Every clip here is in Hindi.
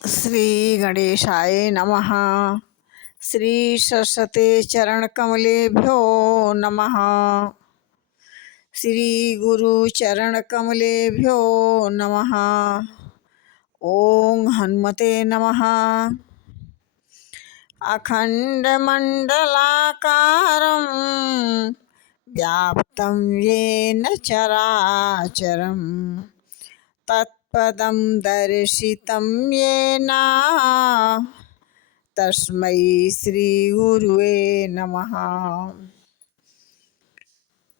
श्री गणेशाय नमः। श्री सरस्वते चरणकमलेभ्यो नमः। श्री गुरु चरणकमलेभ्यो नमः। ओम हनुमते नमः। अखंडमंडलाकारं व्याप्तं येन चराचरं तत्पदं दर्शितं येन तस्मै श्री गुरुवे नमः।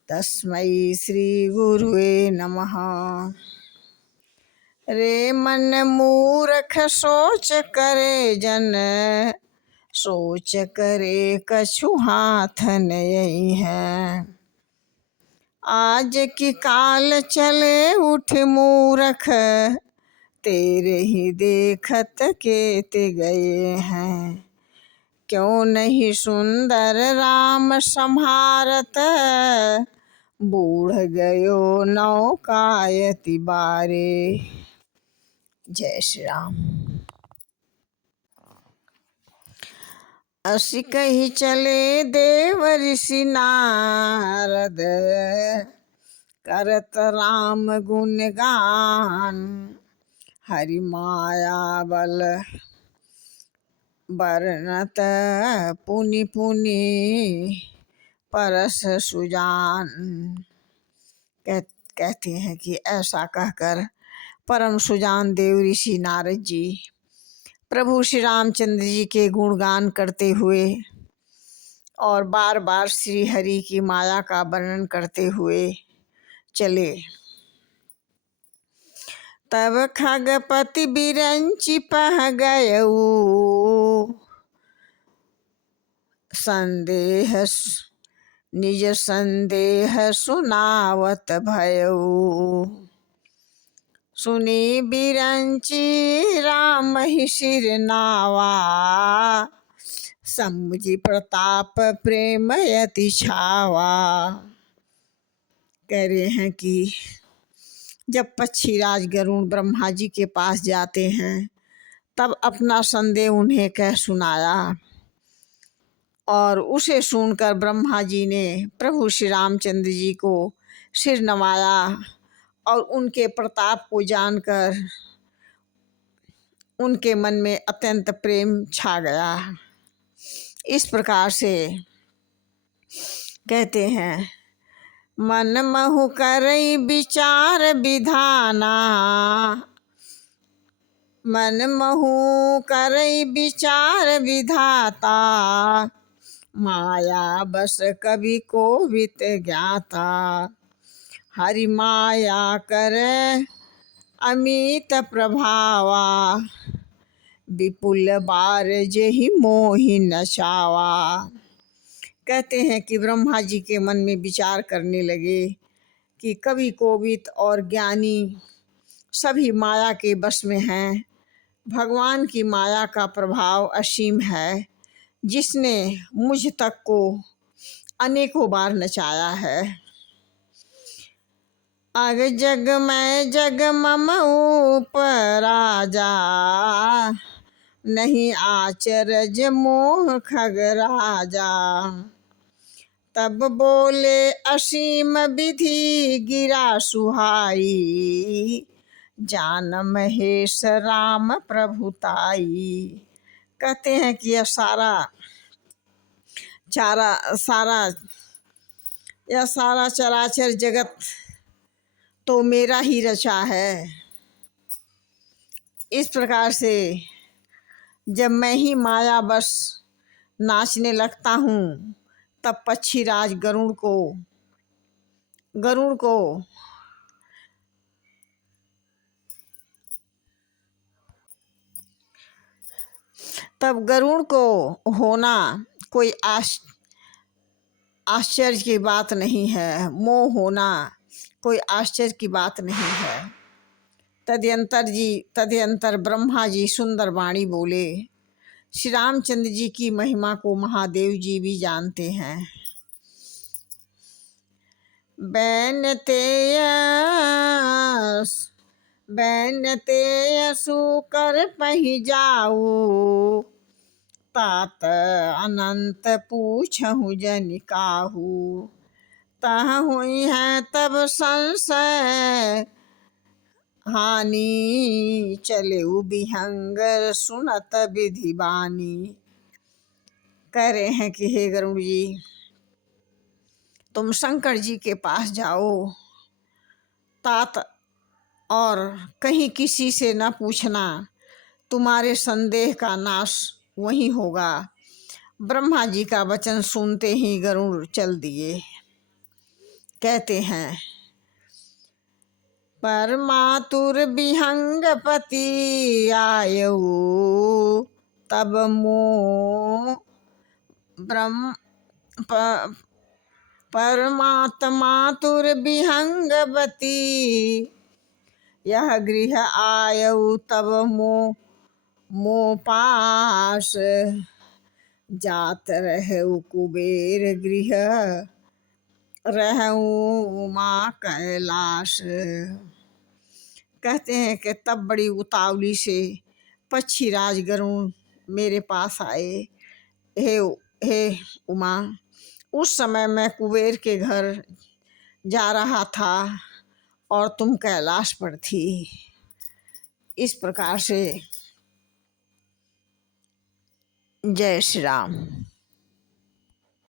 तस्मै श्री गुरुवे नमः। रे मन मूर्ख सोच करे जन, सोच करे कछु हाथ नहीं है। आज की काल चले उठ मूर्ख, तेरे ही देखत केते गए हैं। क्यों नहीं सुंदर राम संहारत, बूढ़ गयो नौकायति बारे। जय श्री राम। असी कही चले देव ऋषि नारद, करत राम गुण गान। हरि माया बल बरनत, पुनि पुनि परस सुजान। कहते हैं कि ऐसा कहकर परम सुजान देव ऋषि नारद जी प्रभु श्री रामचंद्र जी के गुणगान करते हुए और बार बार श्री हरि की माया का वर्णन करते हुए चले। तब खगपति बिरंची पह गयऊ, संदेह निज संदेह सुनावत भयऊ। सुनी बिरंची राम ही सिर नावा, समुझी प्रताप प्रेम यति छावा। कह रहे हैं कि जब पक्षीराज गरुण ब्रह्मा जी के पास जाते हैं तब अपना संदेह उन्हें कह सुनाया, और उसे सुनकर ब्रह्मा जी ने प्रभु श्री रामचंद्र जी को सिर नवाया और उनके प्रताप को जानकर उनके मन में अत्यंत प्रेम छा गया। इस प्रकार से कहते हैं, मन महु करई विचार विधाना, मन महु करई विचार विधाता। माया बस कवि को वित ज्ञाता, हरि माया करे अमित प्रभावा। विपुल बार जेहि मोहि नचावा। कहते हैं कि ब्रह्मा जी के मन में विचार करने लगे कि कवि कोविद और ज्ञानी सभी माया के बस में हैं। भगवान की माया का प्रभाव असीम है, जिसने मुझ तक को अनेकों बार नचाया है। अग जग में जग मम उपराजा, नहीं आचरज मोह खग राजा। तब बोले असीम विधि गिरा सुहाई, जान महेश राम प्रभुताई। कहते हैं कि यह सारा चराचर जगत तो मेरा ही रचा है। इस प्रकार से जब मैं ही माया बस नाचने लगता हूँ तब पक्षीराज गरुड़ को होना कोई आश्चर्य की बात नहीं है। मोह होना कोई आश्चर्य की बात नहीं है। तदयंतर ब्रह्मा जी सुंदर वाणी बोले। श्री रामचंद्र जी की महिमा को महादेव जी भी जानते हैं। बैन ते बैनते यसु कर पही जाऊ, तात अनंत पूछहु जन काहू। तह हुई है तब संशय हानि, चले विहंगर सुनत विधि बानी। कह रहे हैं कि हे गरुड़ जी, तुम शंकर जी के पास जाओ, तात और कहीं किसी से न पूछना, तुम्हारे संदेह का नाश वहीं होगा। ब्रह्मा जी का वचन सुनते ही गरुड़ चल दिए। कहते हैं परमातुर विहंगपति आयऊ, तब मोह ब्रह्म परमात्मा तुर विहंगवती, यह गृह आयऊ तब मो पास, जात रहु कुबेर गृह रहू उमा कैलाश। कहते हैं कि तब बड़ी उतावली से पक्षीराज गरुड़ मेरे पास आए। हे उमा, उस समय मैं कुबेर के घर जा रहा था और तुम कैलाश पर थी। इस प्रकार से जय श्री राम।